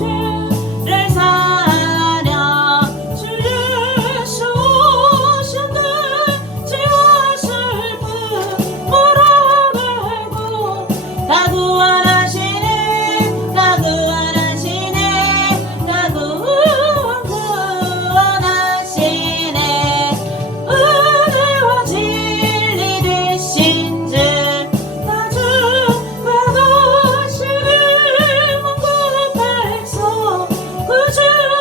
주를 사려 주 예수 오셨네 지와 슬픔 몰아내고 다 구원하시네 다 구원하시네 다 구원하시네 은혜와 진리 되신 주 다 죽어가시는 문구 백성 구주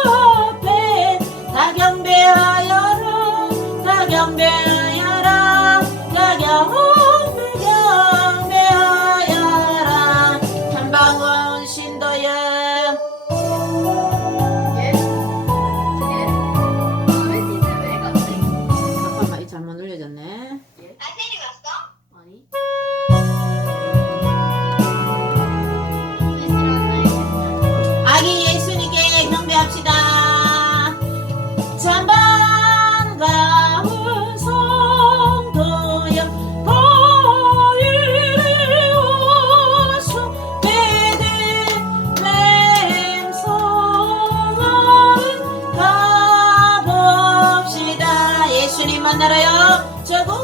앞에 다 경배하여라 다 경배하여라 다 경배하여라 한방울 신도여 잠깐만 이 잘못 눌려졌네 아니 아기 예수님께 경배합시다 참 반가운 성도여 더 이리 오소 베들레헴 성을 가봅시다 예수님 만나러요 저구의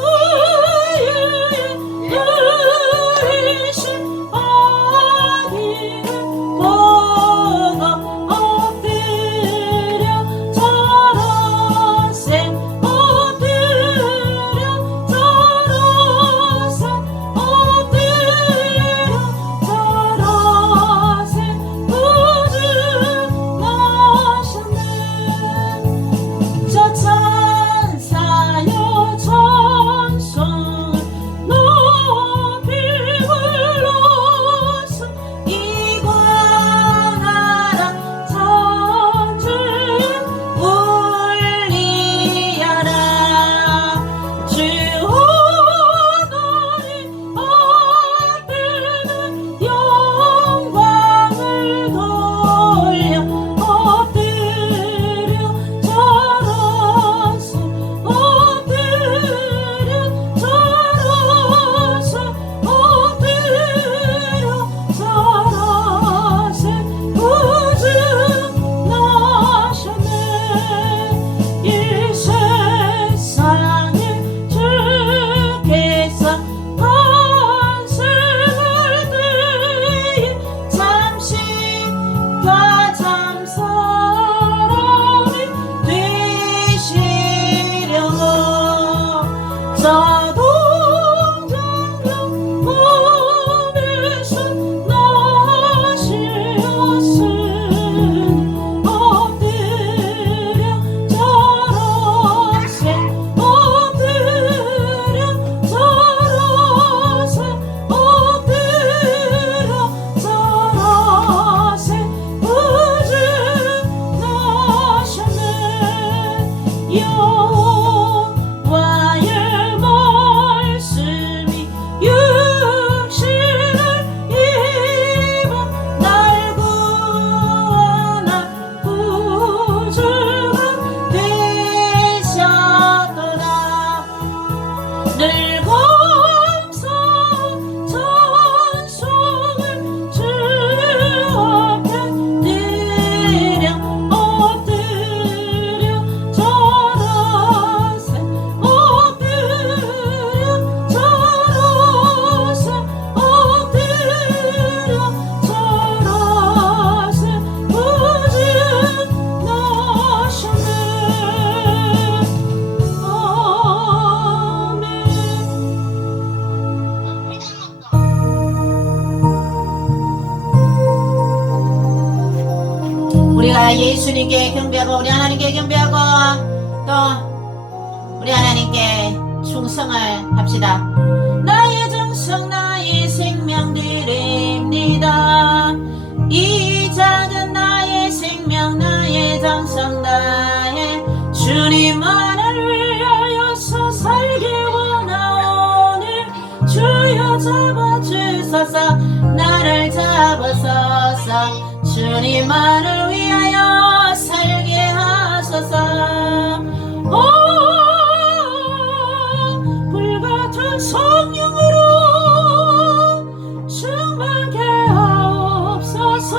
어리신 아기를 보고 엎드려 저러세 엎드려 저러세 엎드려 저러세 구주 나셨네 저 천사여 천송을 높이 불러서 이관하라 천주에 울리어라 주 하나님 앞에는 영광을 돌려 엎드려 절하세 엎드려 절하세 엎드려 절하세 구주 나셨네 이 세상에 주께서 탄생할 때에 잠시가 참 사람이 되시려고 자동장령 몸에서 나시었으니 엎드려 절하세 엎드려 절하세 엎드려 절하세 구주 나셨네 여호와의 말씀이 육신을 입어 날 구원한 구주가 되셨도다 늘 감사 찬송을 주 앞에 드려 엎드려 절하세 엎드려 절하세 엎드려 절하세 구주 나셨네 우리가 예수님께 경배하고 우리 하나님께 경배하고 또 우리 하나님께 충성을 합시다 나의 정성 나의 생명 드립니다 이 작은 나의 생명 나의 정성 나의 주님만을 위하여서 살기 원하오니 주여 잡아주소서 나를 잡으소서 주님만을 위하여 살게 하소서 오 불같은 성령으로 충만케 하옵소서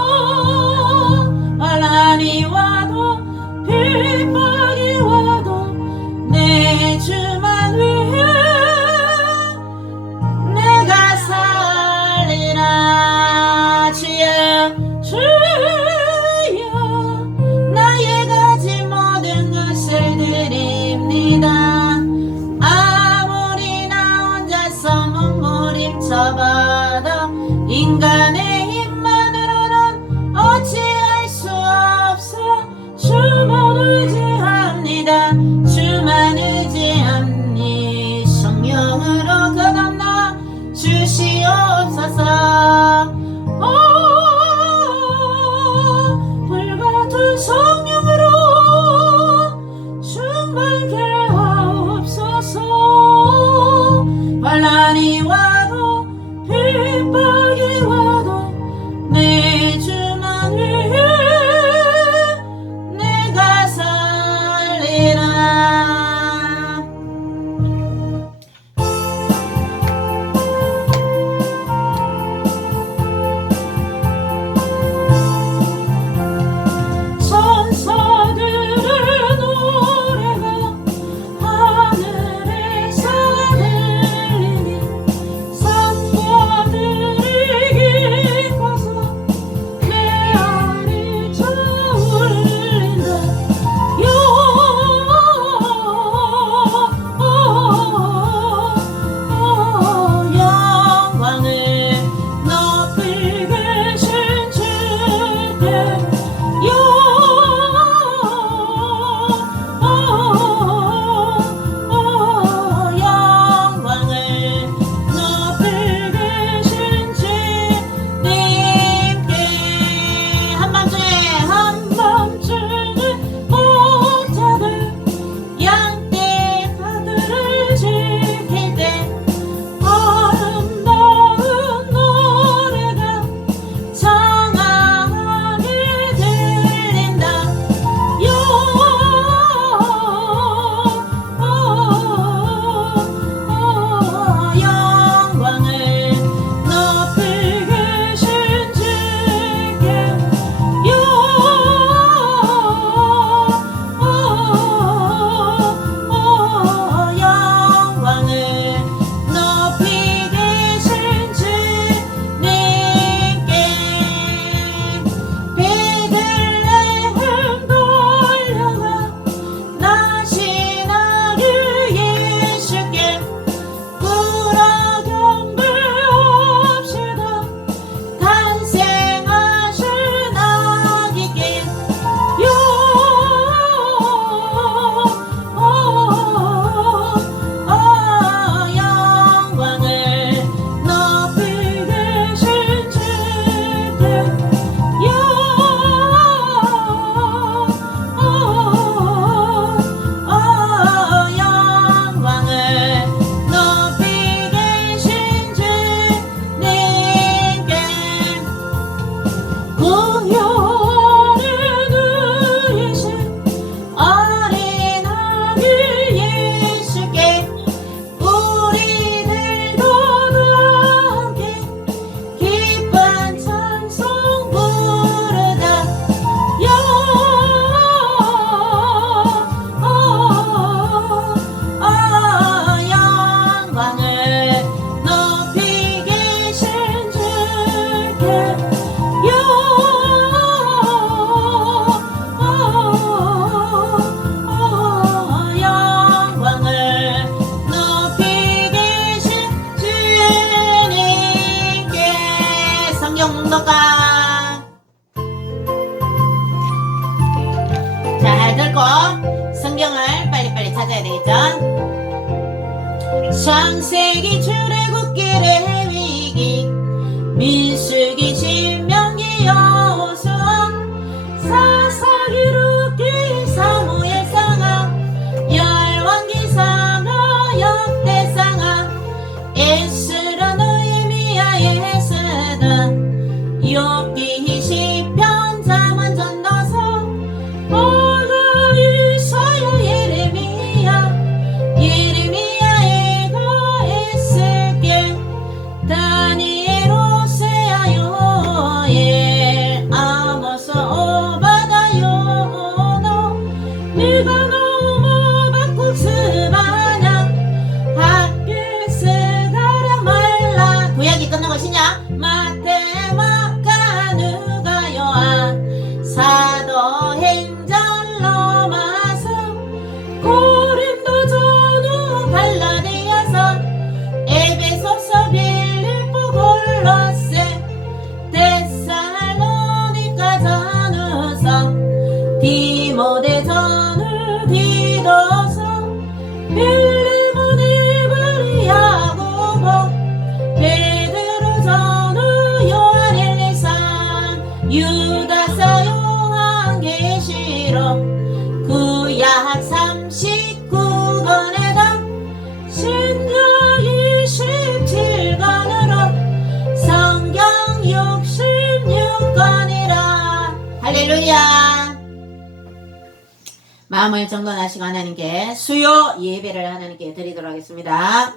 무효를 누리신 어린 아기 예수께 우리들도 함께 기쁜 찬송 부르자. 영광을 높이 계신 주께 영광을 높이 계신 주님께. 성경 묵독가 잘 듣고 성경을 빨리빨리 찾아야 되겠죠? 창세기 출애굽기의 위기 민수기 신명기 여호수아 사사기 룻기 사무엘상하 열왕기상하 역대상하 에스라 느헤미야 에스더 욥기 시편 잠언 전도서 오늘 이사야 예레미야가 에스겔 다니엘 호세아 요엘 아모스 오바다 요노 미가 너무 바국 스바냐 학계 스가랴 말라. 구약이 끝난 것이냐? 마태 마가 누가 요한 사도행전 로마서 고린도 전후 갈라디아서 에베소서 빌립보 골로새 데살로니가 전후서 디모데 전후 디도서 빌립보 디브리 야고보 베드로 전후 요한 일리상 유다서 요한계시록 구약 39권에다 신약 27권으로 성경 66권이라. 할렐루야. 마음을 정돈하시고 하나님께 수요 예배를 하나님께 드리도록 하겠습니다.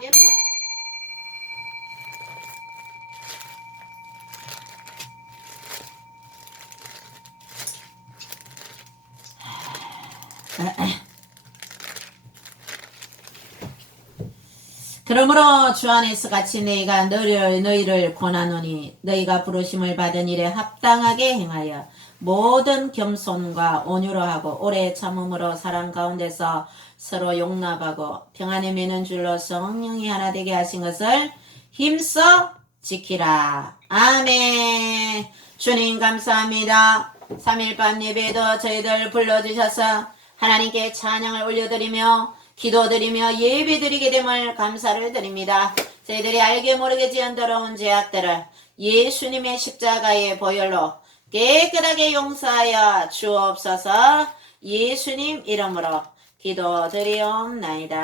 그러므로 주 안에서 같이 너희가 너희를 권하노니 너희가 부르심을 받은 일에 합당하게 행하여 모든 겸손과 온유로 하고 오래 참음으로 사랑 가운데서 서로 용납하고 평안에 매는 줄로 성령이 하나 되게 하신 것을 힘써 지키라. 아멘. 주님 감사합니다. 3일 밤 예배도 저희들 불러주셔서 하나님께 찬양을 올려드리며 기도드리며 예배드리게 됨을 감사를 드립니다. 저희들이 알게 모르게 지은 더러운 죄악들을 예수님의 십자가의 보혈로 깨끗하게 용서하여 주옵소서. 예수님 이름으로 기도드리옵나이다.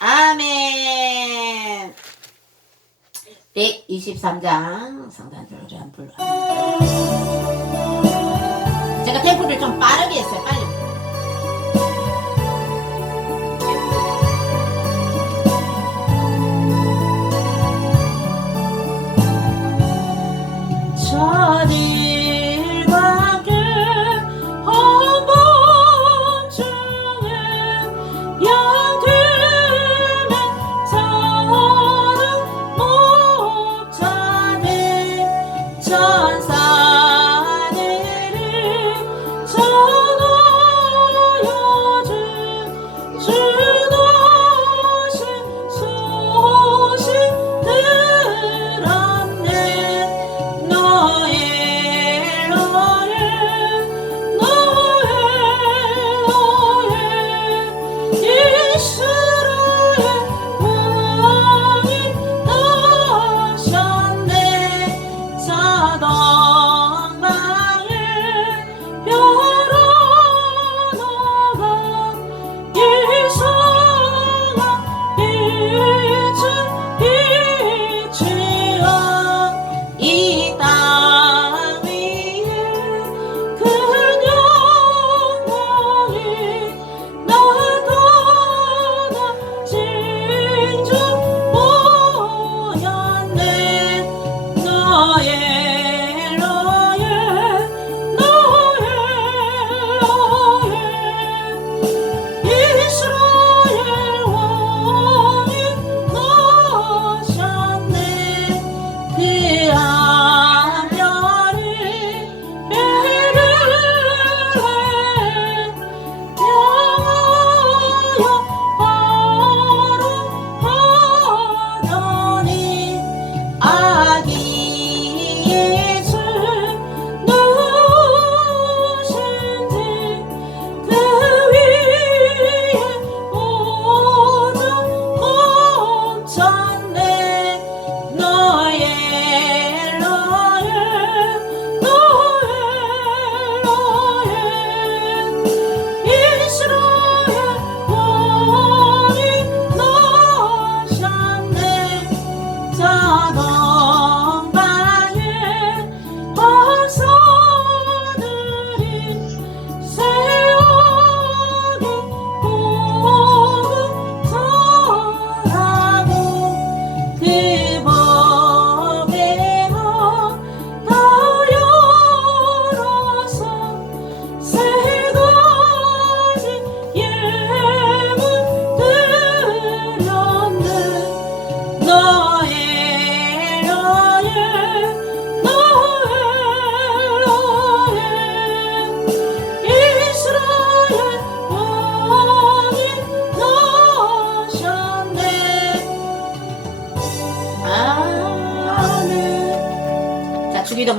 아멘. 123장 성탄절을 한 불러. 제가 템포를 좀 빠르게 했어요. 빨리. 저들과 그 헌법 중에 영들면 저는 목자들 천사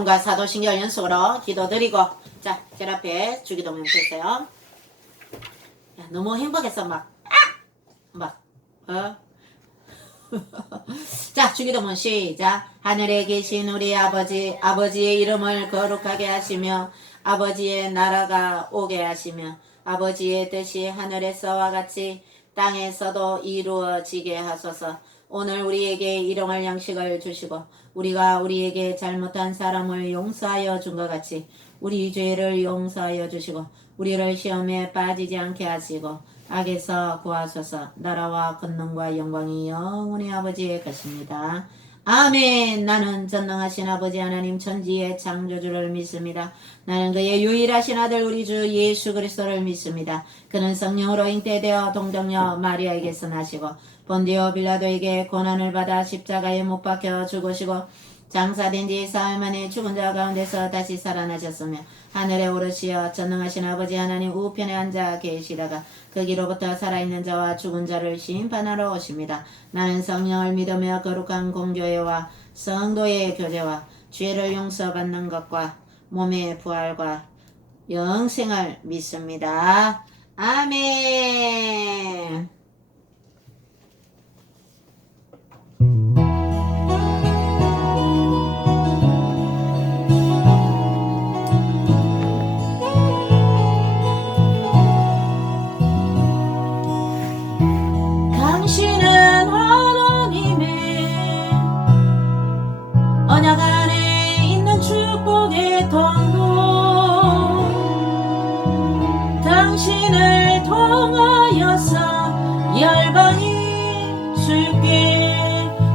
기쁨과 사도신경 연속으로 기도드리고 자, 제 앞에 주기도문 펴세요. 너무 행복해서 자, 주기도문 시작. 하늘에 계신 우리 아버지, 아버지의 이름을 거룩하게 하시며 아버지의 나라가 오게 하시며 아버지의 뜻이 하늘에서와 같이 땅에서도 이루어지게 하소서. 오늘 우리에게 일용할 양식을 주시고 우리가 우리에게 잘못한 사람을 용서하여 준 것 같이 우리 죄를 용서하여 주시고 우리를 시험에 빠지지 않게 하시고 악에서 구하소서. 나라와 권능과 영광이 영원히 아버지의 것입니다. 아멘. 나는 전능하신 아버지 하나님 천지의 창조주를 믿습니다. 나는 그의 유일하신 아들 우리 주 예수 그리스도를 믿습니다. 그는 성령으로 잉태되어 동정녀 마리아에게서 나시고 본디오 빌라도에게 고난을 받아 십자가에 못 박혀 죽으시고 장사된 지 사흘 만에 죽은 자 가운데서 다시 살아나셨으며 하늘에 오르시어 전능하신 아버지 하나님 우편에 앉아 계시다가 거기로부터 살아있는 자와 죽은 자를 심판하러 오십니다. 나는 성령을 믿으며 거룩한 공교회와 성도의 교제와 죄를 용서받는 것과 몸의 부활과 영생을 믿습니다. 아멘. 당신은 하나님의 언약 안에 있는 축복의 통로 당신을 통하여서 열방이 주께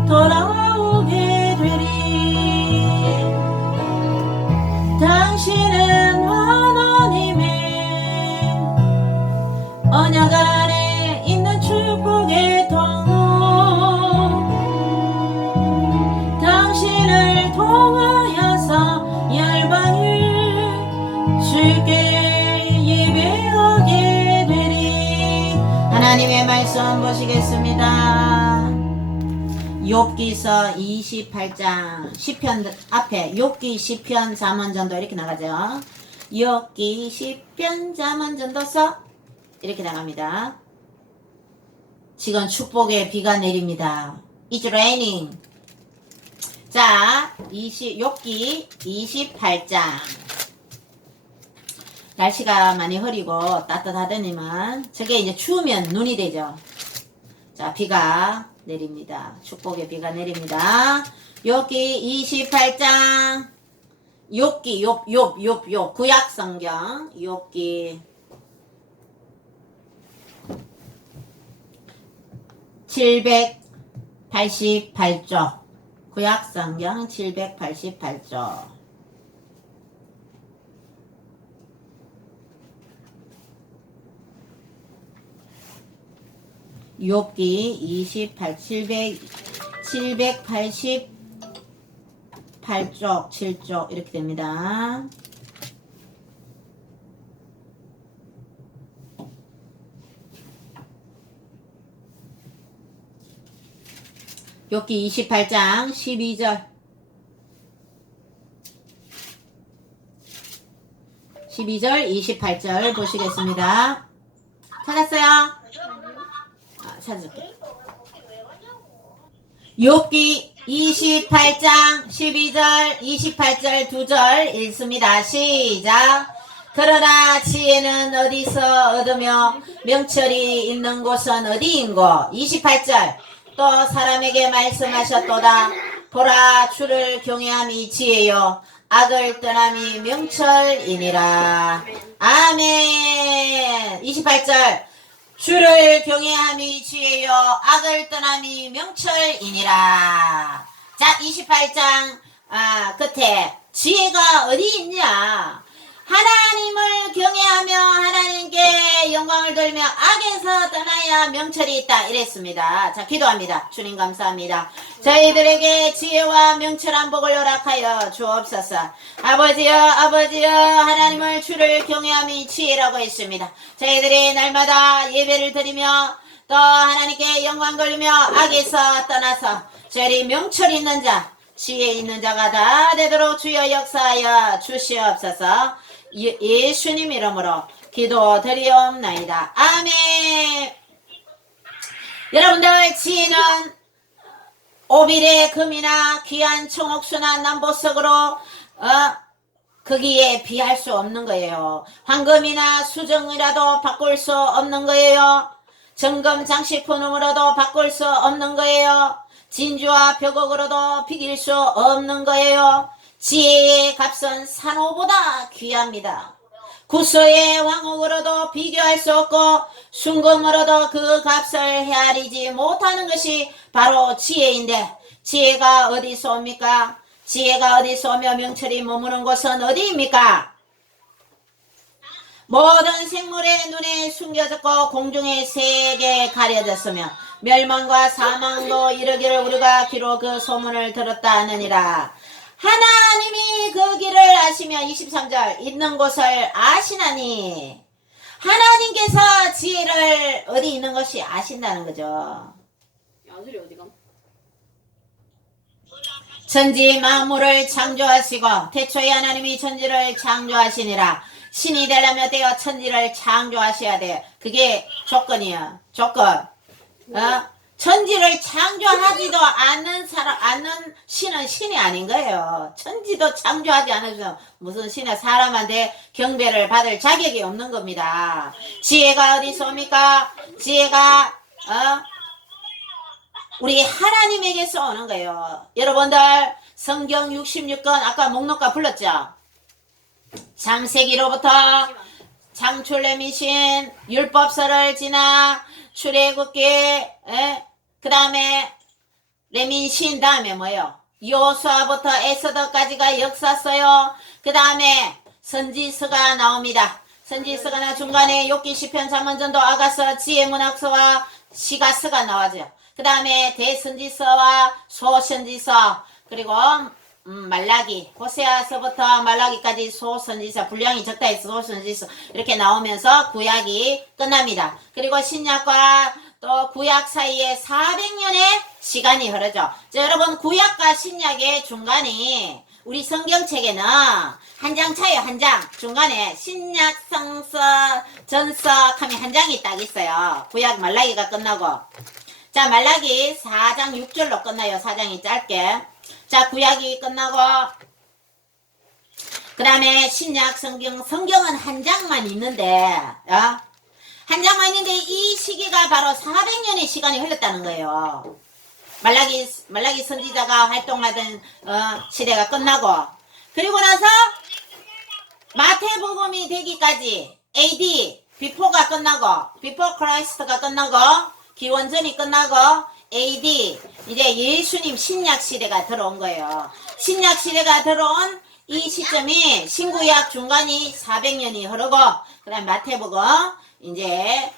돌아오게 되리 당신은 하나님의 언약 안에 있는 축복의 통로 당신을 통하여서 열방을 주께 예배하게 되리. 하나님의 말씀 보시겠습니다. 욥기서 28장 시편 앞에 욥기 시편 잠언전도 이렇게 나가죠. 욥기 시편 잠언전도서 이렇게 나갑니다. 지금 축복의 비가 내립니다. It's raining. 자, 욥기 28장. 날씨가 많이 흐리고 따뜻하더니만 저게 이제 추우면 눈이 되죠. 자, 비가 내립니다. 축복의 비가 내립니다. 욥기 28장. 욥 구약 성경 욥기 788조 구약성경 788조 욥기 788쪽 7쪽 이렇게 됩니다. 욥기 28장 12절 28절 보시겠습니다. 찾았어요? 찾을게요. 욥기 28장 12절 28절 2절 읽습니다. 시작. 그러나 지혜는 어디서 얻으며 명철이 있는 곳은 어디인고. 28절 또 사람에게 말씀하셨도다. 보라 주를 경외함이 지혜요 악을 떠남이 명철이니라. 아멘. 28절 주를 경외함이 지혜요 악을 떠남이 명철이니라. 자, 28장 끝에 지혜가 어디 있냐. 하나님을 경외하며 하나님께 영광을 돌며 악에서 떠나야 명철이 있다 이랬습니다. 자, 기도합니다. 주님 감사합니다. 저희들에게 지혜와 명철한 복을 허락하여 주옵소서. 아버지여 하나님을 주를 경외함이 지혜라고 했습니다. 저희들이 날마다 예배를 드리며 또 하나님께 영광 돌리며 악에서 떠나서 저희 명철 있는 자 지혜 있는 자가 다 되도록 주여 역사하여 주시옵소서. 예수님 이름으로 기도드리옵나이다. 아멘. 여러분들, 지혜는 오빌의 금이나 귀한 청옥수나 남보석으로 거기에 비할 수 없는 거예요. 황금이나 수정이라도 바꿀 수 없는 거예요. 정금 장식품으로도 바꿀 수 없는 거예요. 진주와 벽옥으로도 비길 수 없는 거예요. 지혜의 값은 산호보다 귀합니다. 구서의 왕옥으로도 비교할 수 없고 순금으로도 그 값을 헤아리지 못하는 것이 바로 지혜인데, 지혜가 어디서 옵니까? 지혜가 어디서 오며 명철이 머무는 곳은 어디입니까? 모든 생물의 눈에 숨겨졌고 공중의 새에게 가려졌으며 멸망과 사망도 이르기를 우리가 귀로 그 소문을 들었다 하느니라. 하나님이 그 길을 아시며 23절 있는 곳을 아시나니, 하나님께서 지혜를 어디 있는 것이 아신다는 거죠. 아들이 어디가? 천지 만물을 창조하시고 태초에 하나님이 천지를 창조하시니라. 신이 되려면 어때요? 천지를 창조하셔야 돼요. 그게 조건이에요. 조건. 천지를 창조하지도 않는 신은 신이 아닌 거예요. 천지도 창조하지 않으면 무슨 신은 사람한테 경배를 받을 자격이 없는 겁니다. 지혜가 어디서 옵니까? 지혜가 우리 하나님에게서 오는 거예요. 여러분들, 성경 66권 아까 목록가 불렀죠? 창세기로부터 창출레미신 율법서를 지나 출애굽기, 그 다음에 레민신, 다음에 뭐예요? 요수아부터 에스더까지가 역사서요. 그 다음에 선지서가 나옵니다. 선지서가 나 중간에 욥기, 시편, 잠언전도, 아가서, 지혜문학서와 시가서가 나와죠. 그 다음에 대선지서와 소선지서, 그리고 말라기, 호세아서부터 말라기까지 소선지서, 분량이 적다 해서 소선지서 이렇게 나오면서 구약이 끝납니다. 그리고 신약과 또 구약 사이에 400년의 시간이 흐르죠. 자, 여러분, 구약과 신약의 중간에 우리 성경책에는 한 장 차이요. 한 장. 중간에 신약, 성서, 전석 하면 한 장이 딱 있어요. 구약 말라기가 끝나고. 자, 말라기 4장 6절로 끝나요. 4장이 짧게. 자, 구약이 끝나고 그 다음에 신약 성경은 한 장만 있는데 한 장만 있는데 이 시기가 바로 400년의 시간이 흘렀다는 거예요. 말라기 선지자가 활동하던 시대가 끝나고, 그리고 나서 마태복음이 되기까지 AD 비포가 끝나고, 비포 크라이스트가 끝나고, 기원전이 끝나고 AD 이제 예수님 신약 시대가 들어온 거예요. 신약 시대가 들어온 이 시점이 신구약 중간이 400년이 흐르고, 그 다음에 마태복음, 이제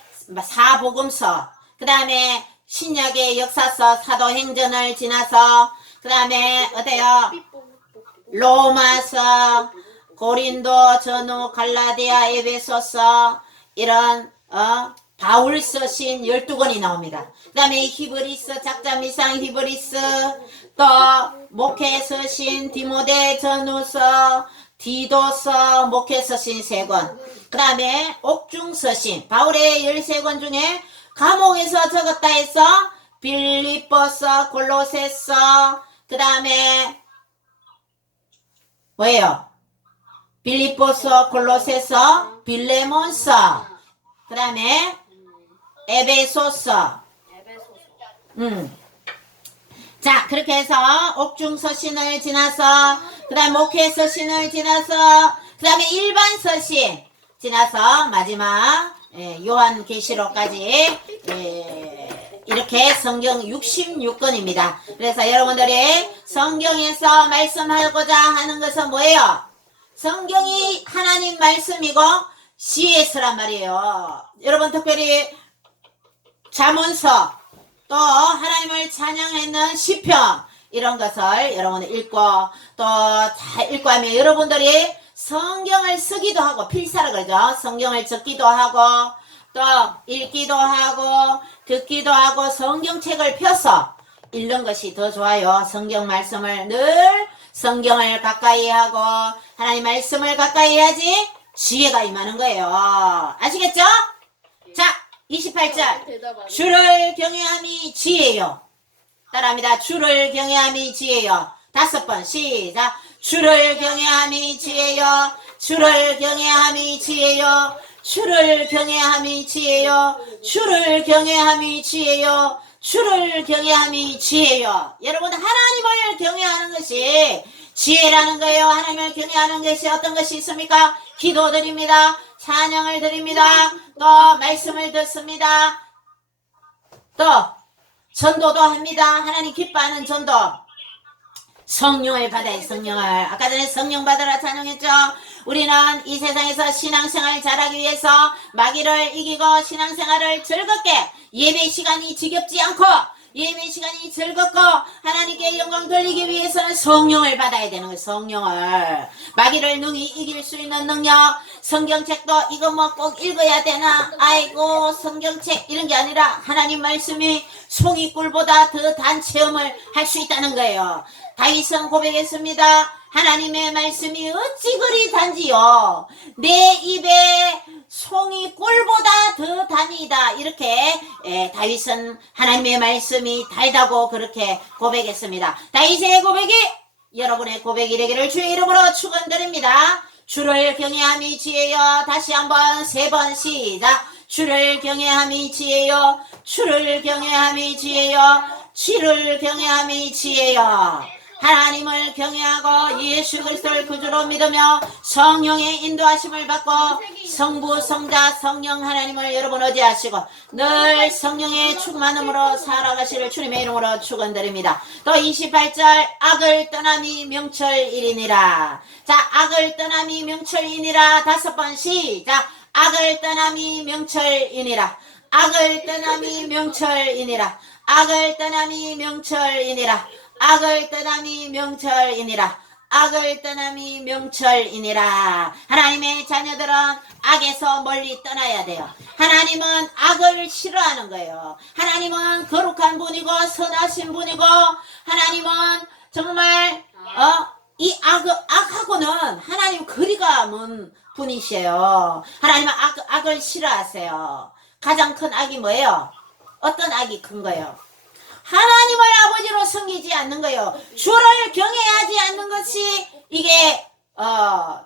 사복음서, 그 다음에 신약의 역사서 사도행전을 지나서, 그 다음에 어때요? 로마서, 고린도, 전후, 갈라디아, 에베소서, 이런 바울서 신 12권이 나옵니다. 그 다음에 히브리서, 작자미상 히브리서, 또 목회서신 디모데 전후서, 디도서, 목회서신 3권, 그 다음에 옥중서신 바울의 13권 중에 감옥에서 적었다 해서 빌립보서, 골로새서, 그 다음에 뭐예요? 빌립보서, 골로새서, 빌레몬서, 그 다음에 에베소서. 자, 그렇게 해서 옥중서신을 지나서, 그 다음에 목회서신을 지나서, 그 다음에 일반서신 지나서 마지막 요한계시록까지 이렇게 성경 66권입니다. 그래서 여러분들이 성경에서 말씀하고자 하는 것은 뭐예요? 성경이 하나님 말씀이고 지혜서란 말이에요. 여러분, 특별히 잠언서, 또 하나님을 찬양하는 시편, 이런 것을 여러분 읽고 또 잘 읽고 하면 여러분들이 성경을 쓰기도 하고, 필사라 그러죠. 성경을 적기도 하고 또 읽기도 하고 듣기도 하고 성경책을 펴서 읽는 것이 더 좋아요. 성경 말씀을 늘 성경을 가까이 하고 하나님 말씀을 가까이 해야지 지혜가 임하는 거예요. 아시겠죠? 자, 28절. 주를 경외함이 지혜요. 따라합니다. 주를 경외함이 지혜요. 5번 시작. 주를 경외함이 지혜요. 주를 경외함이 지혜요. 주를 경외함이 지혜요. 주를 경외함이 지혜요. 주를 경외함이 지혜요. 여러분, 하나님을 경외하는 것이 지혜라는 거예요. 하나님을 경외하는 것이 어떤 것이 있습니까? 기도 드립니다. 찬양을 드립니다. 또 말씀을 듣습니다. 또 전도도 합니다. 하나님 기뻐하는 전도. 성령을 받아요. 성령을. 아까 전에 성령 받으라 찬양했죠. 우리는 이 세상에서 신앙생활 잘하기 위해서 마귀를 이기고 신앙생활을 즐겁게 예배 시간이 지겹지 않고 예배 시간이 즐겁고 하나님께 영광 돌리기 위해서는 성령을 받아야 되는 거예요. 성령을. 마귀를 능히 이길 수 있는 능력. 성경책도 이거 뭐 꼭 읽어야 되나? 아이고 성경책 이런 게 아니라 하나님 말씀이 송이꿀보다 더 단 체험을 할 수 있다는 거예요. 다윗은 고백했습니다. 하나님의 말씀이 어찌 그리 단지요. 내 입에 송이 꿀보다 더 단이다. 이렇게 다윗은 하나님의 말씀이 달다고 그렇게 고백했습니다. 다윗의 고백이 여러분의 고백이 되기를 주의 이름으로 축원드립니다. 주를 경외함이 지혜요. 다시 한번 3번 시작. 주를 경외함이 지혜요. 주를 경외함이 지혜요. 주를 경외함이 지혜요. 하나님을 경외하고 예수 그리스도를 구주로 믿으며 성령의 인도하심을 받고 성부, 성자, 성령 하나님을 여러분 의지하시고 늘 성령의 충만함으로 살아가시를 주님의 이름으로 축원드립니다. 또 28절 악을 떠남이 명철이니라. 자, 악을 떠남이 명철이니라. 5번 시작. 악을 떠남이 명철이니라. 악을 떠남이 명철이니라. 악을 떠남이 명철이니라. 악을 떠남이 명철이니라. 악을 떠남이 명철이니라. 하나님의 자녀들은 악에서 멀리 떠나야 돼요. 하나님은 악을 싫어하는 거예요. 하나님은 거룩한 분이고 선하신 분이고 하나님은 정말 이 악하고는 하나님 거리가 먼 분이세요. 하나님은 악을 싫어하세요. 가장 큰 악이 뭐예요? 어떤 악이 큰 거예요? 하나님을 아버지로 섬기지 않는 거예요. 주를 경외하지 않는 것이 이게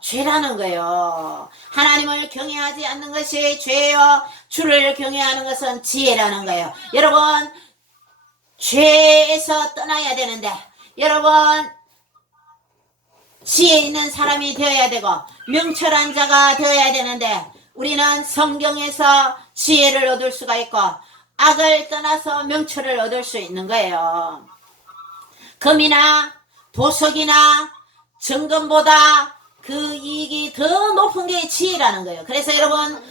죄라는 거예요. 하나님을 경외하지 않는 것이 죄예요. 주를 경외하는 것은 지혜라는 거예요. 여러분 죄에서 떠나야 되는데 여러분 지혜 있는 사람이 되어야 되고 명철한 자가 되어야 되는데 우리는 성경에서 지혜를 얻을 수가 있고 악을 떠나서 명철을 얻을 수 있는 거예요. 금이나 보석이나 정금보다 그 이익이 더 높은 게 지혜라는 거예요. 그래서 여러분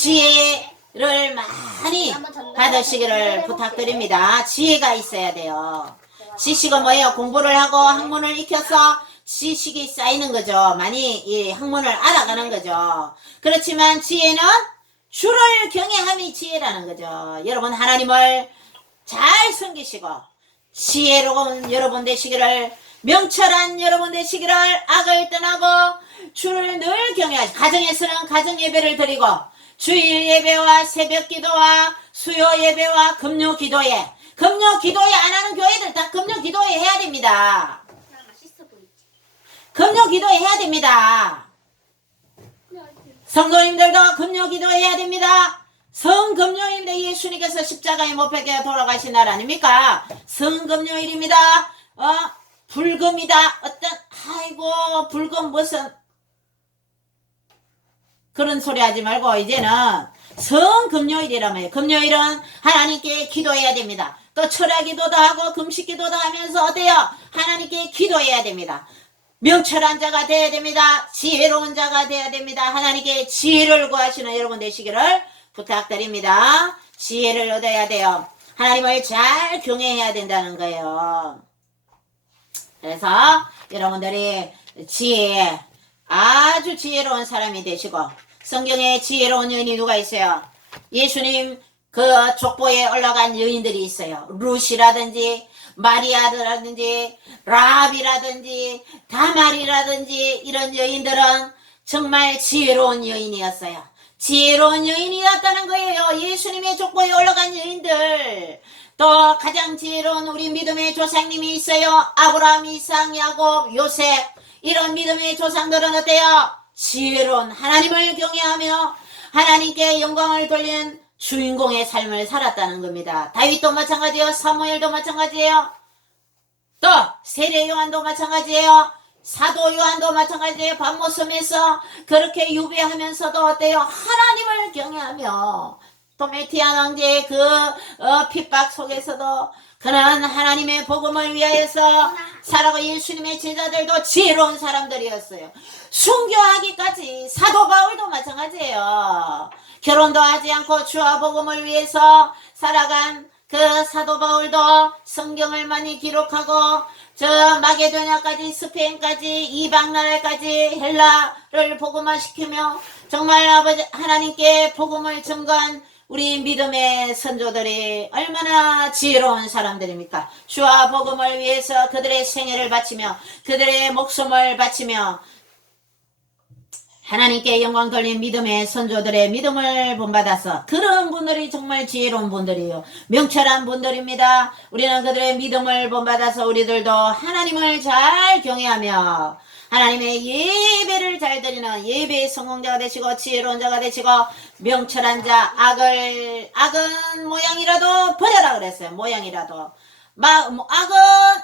지혜를 많이 받으시기를 부탁드립니다. 지혜가 있어야 돼요. 지식은 뭐예요? 공부를 하고 학문을 익혀서 지식이 쌓이는 거죠. 많이 이 학문을 알아가는 거죠. 그렇지만 지혜는 주를 경외함이 지혜라는 거죠. 여러분 하나님을 잘 섬기시고 지혜로운 여러분 되시기를 명철한 여러분 되시기를 악을 떠나고 주를 늘 경외하시고 가정에서는 가정 예배를 드리고 주일 예배와 새벽 기도와 수요 예배와 금요 기도회 안 하는 교회들 다 금요 기도회 해야 됩니다. 금요 기도회 해야 됩니다. 성도님들도 금요 기도해야 됩니다. 성금요일인데 예수님께서 십자가에 못 박혀 돌아가신 날 아닙니까? 성금요일입니다. 불금이다. 아이고 불금 무슨 그런 소리 하지 말고 이제는 성금요일이라며요. 금요일은 하나님께 기도해야 됩니다. 또 철야기도도 하고 금식기도도 하면서 어때요? 하나님께 기도해야 됩니다. 명철한 자가 되어야 됩니다. 지혜로운 자가 되어야 됩니다. 하나님께 지혜를 구하시는 여러분 되시기를 부탁드립니다. 지혜를 얻어야 돼요. 하나님을 잘 경외해야 된다는 거예요. 그래서 여러분들이 지혜, 아주 지혜로운 사람이 되시고 성경에 지혜로운 여인이 누가 있어요? 예수님 그 족보에 올라간 여인들이 있어요. 루시라든지 마리아라든지 라합이라든지 다말이라든지 이런 여인들은 정말 지혜로운 여인이었어요. 지혜로운 여인이었다는 거예요. 예수님의 족보에 올라간 여인들. 또 가장 지혜로운 우리 믿음의 조상님이 있어요. 아브라함, 이삭, 야곱, 요셉. 이런 믿음의 조상들은 어때요? 지혜로운 하나님을 경외하며 하나님께 영광을 돌리는 주인공의 삶을 살았다는 겁니다. 다윗도 마찬가지예요. 사무엘도 마찬가지예요. 또 세례 요한도 마찬가지예요. 사도 요한도 마찬가지예요. 밤모섬에서 그렇게 유배하면서도 어때요? 하나님을 경외하며 도메티안 왕제의 그 핍박 속에서도 그는 하나님의 복음을 위하여서 살아가. 예수님의 제자들도 지혜로운 사람들이었어요. 순교하기까지. 사도 바울도 마찬가지예요. 결혼도 하지 않고 주와 복음을 위해서 살아간 그 사도 바울도 성경을 많이 기록하고 저 마게도냐까지 스페인까지 이방 나라까지 헬라를 복음화시키며 정말 아버지 하나님께 복음을 전가한 우리 믿음의 선조들이 얼마나 지혜로운 사람들입니까? 주와 복음을 위해서 그들의 생애를 바치며 그들의 목숨을 바치며 하나님께 영광 돌린 믿음의 선조들의 믿음을 본받아서 그런 분들이 정말 지혜로운 분들이에요. 명철한 분들입니다. 우리는 그들의 믿음을 본받아서 우리들도 하나님을 잘 경외하며 하나님의 예배를 잘 드리는 예배의 성공자가 되시고 지혜로운 자가 되시고 명철한 자, 악은 모양이라도 버려라 그랬어요. 모양이라도. 악은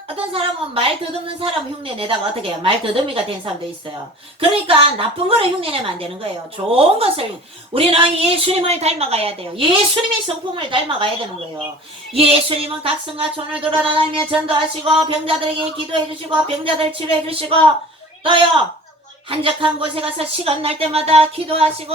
어떤 사람은 말 더듬는 사람 흉내 내다가 어떻게 해요? 말 더듬이가 된 사람도 있어요. 그러니까 나쁜 거를 흉내 내면 안 되는 거예요. 좋은 것을. 우리는 예수님을 닮아가야 돼요. 예수님의 성품을 닮아가야 되는 거예요. 예수님은 각성과 촌을 돌아다니며 전도하시고 병자들에게 기도해 주시고 병자들 치료해 주시고 또요 한적한 곳에 가서 시간 날 때마다 기도하시고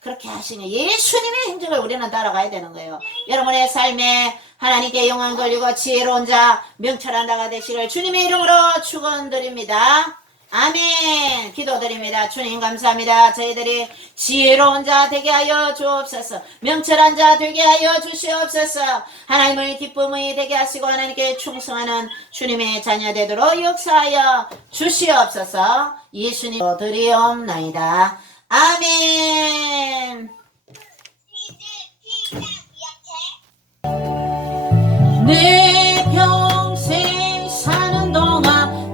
그렇게 하시니 예수님의 행적을 우리는 따라가야 되는 거예요. 여러분의 삶에 하나님께 영광 돌리고 지혜로운 자, 명철한 자가 되시길 주님의 이름으로 축원드립니다. 아멘. 기도드립니다. 주님 감사합니다. 저희들이 지혜로운 자 되게 하여 주옵소서. 명철한 자 되게 하여 주시옵소서. 하나님을 기쁨이 되게 하시고 하나님께 충성하는 주님의 자녀 되도록 역사하여 주시옵소서. 예수님 드리옵나이다. 아멘.